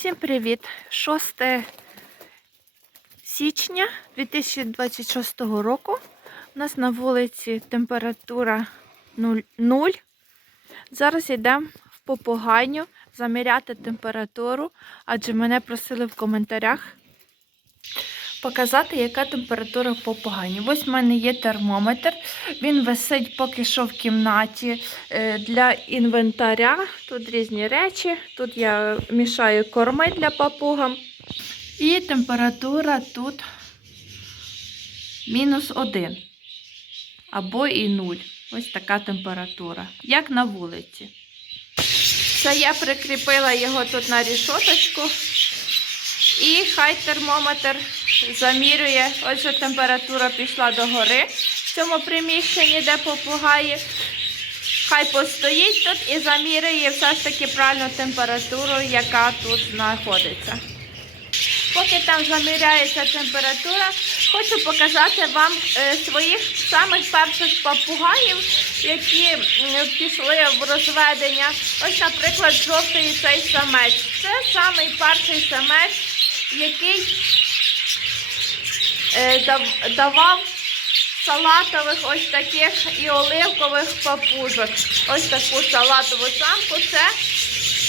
Всім привіт! 6 січня 2026 року. У нас на вулиці температура 0. Зараз йдемо в попоганю заміряти температуру, адже мене просили в коментарях показати, яка температура в попугайні. Ось в мене є термометр. Він висить поки що в кімнаті е, для інвентаря. Тут різні речі. Тут я мішаю корми для папугам. І температура тут мінус один або і нуль. Ось така температура, як на вулиці. Це я прикріпила його тут на рішоточку. І хай термометр замірює. Отже, температура пішла до гори в цьому приміщенні, де попугаї. Хай постоїть тут і замірює все ж таки правильну температуру, яка тут знаходиться. Поки там заміряється температура, хочу показати вам е, своїх самих перших папугаїв, які пішли в розведення. Ось, наприклад, жовтий цей самець. Це самий перший самець, який давав салатових ось таких і оливкових папужок. Ось таку салатову самку. Це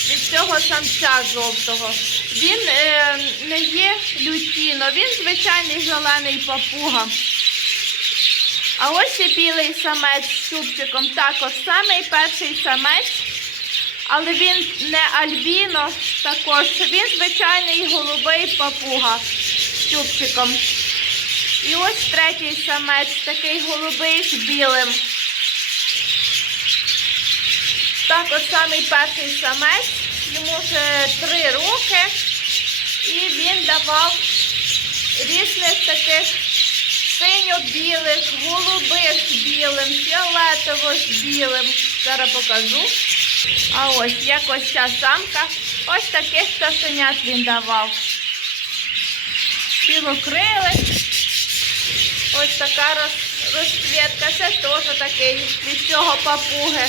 від цього самця жовтого. Він е, не є лютіно, він звичайний зелений папуга. А ось і білий самець з чубчиком. Також самий перший самець, але він не альбіно також. Він звичайний голубий папуга з чубчиком. І ось третій самець, такий голубий з білим. Також самий перший самець, йому вже три роки, і він давав різних таких синьо-білих, голубих з білим, фіолетово з білим. Зараз покажу. А ось як ось ця самка, ось таких пташенят він давав. Білокрили. Ось така роз- розцвітка. Це теж такий від цього папуги.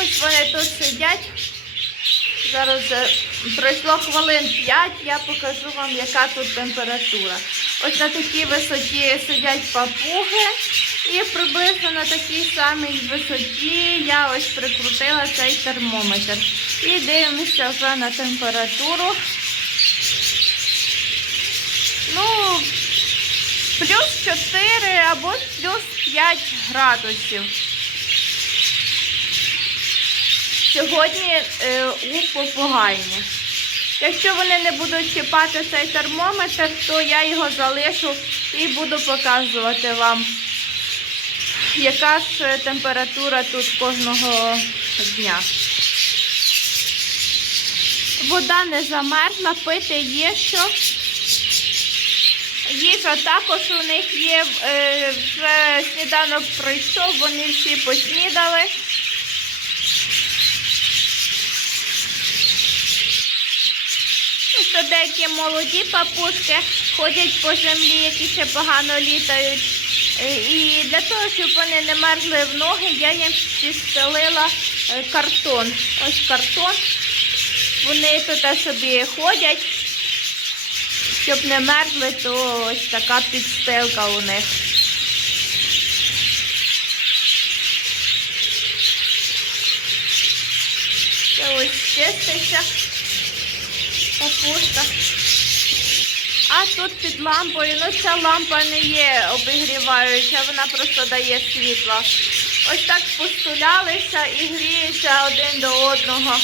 Ось вони тут сидять. Зараз пройшло хвилин 5, я покажу вам, яка тут температура. Ось на такій висоті сидять папуги, і приблизно на такій самій висоті я ось прикрутила цей термометр. І дивимося вже на температуру. Ну, плюс 4 або плюс 5 градусів. Сьогодні е, у попугайні. Якщо вони не будуть чіпати цей термометр, то я його залишу і буду показувати вам, яка ж е, температура тут кожного дня. Вода не замерзла, пити є що. Їжа також у них є, е, вже сніданок пройшов, вони всі поснідали. Що деякі молоді папушки ходять по землі, які ще погано літають. Е, І для того, щоб вони не мерзли в ноги, я їм підстелила е, картон. Ось картон. Вони тут собі ходять. Щоб не мерзли, то ось така підстилка у них. Це ось чиститься капуста. А тут під лампою, ну ця лампа не є обігріваюча, вона просто дає світло. Ось так постулялися і гріються один до одного.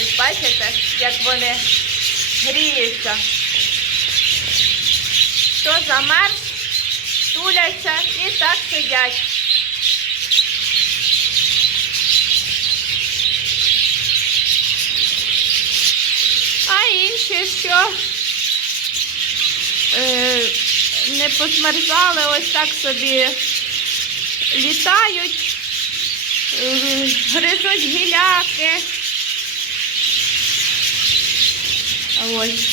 Ось бачите, як вони гріються. Хто замерз, туляться і так сидять. А інші, що е, не посмерзали, ось так собі літають, е, гризуть гіляки. А Ось.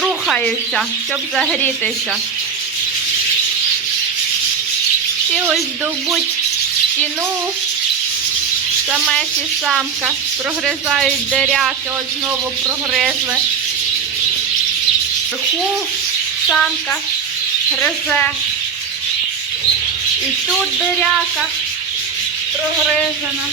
Рухаються, щоб загрітися. ці ось довбуть стіну. Самець і самка прогризають диряки, от знову прогризли. Вверху самка гризе. І тут диряка прогризана.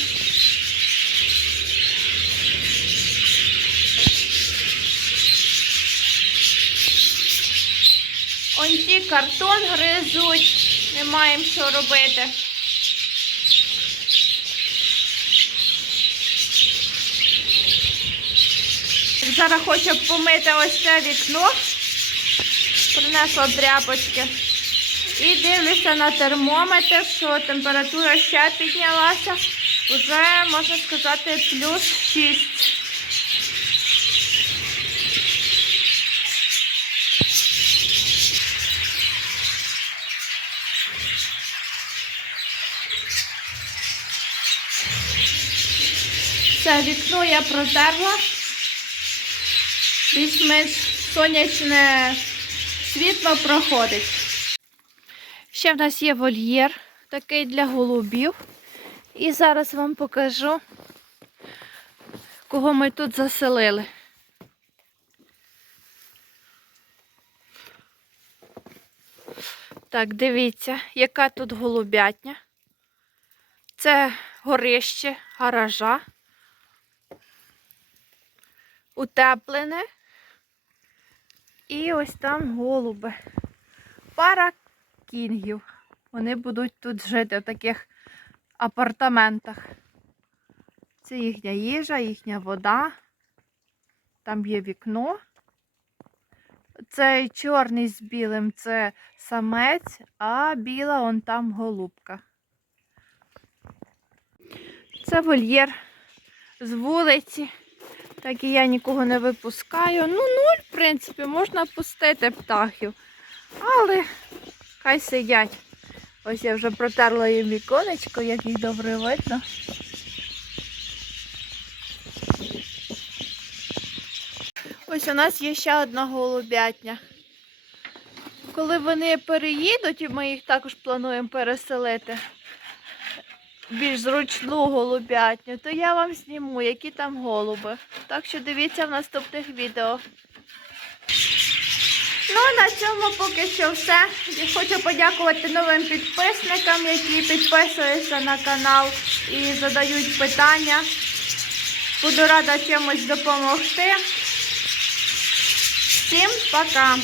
Он ті картон гризуть, не маємо що робити. Зараз хочу помити ось це вікно. Принесла тряпочки. І дивлюся на термометр, що температура ще піднялася. Уже, можна сказати, плюс 6. Це вікно я протерла. Більш-менш сонячне світло проходить. Ще в нас є вольєр такий для голубів. І зараз вам покажу, кого ми тут заселили. Так, дивіться, яка тут голубятня. Це горище гаража. Утеплене. І ось там голуби. Пара кінгів. Вони будуть тут жити в таких апартаментах. Це їхня їжа, їхня вода. Там є вікно. Цей чорний з білим це самець, а біла он там голубка. Це вольєр з вулиці. Так і я нікого не випускаю. Ну, нуль, в принципі, можна пустити птахів. Але хай сидять. Ось я вже протерла їм віконечко, як їх добре видно. Ось у нас є ще одна голубятня. Коли вони переїдуть, і ми їх також плануємо переселити більш зручну голубятню, то я вам зніму, які там голуби. Так що дивіться в наступних відео. Ну, на цьому поки що все. Я хочу подякувати новим підписникам, які підписуються на канал і задають питання. Буду рада чимось допомогти. Всім пока!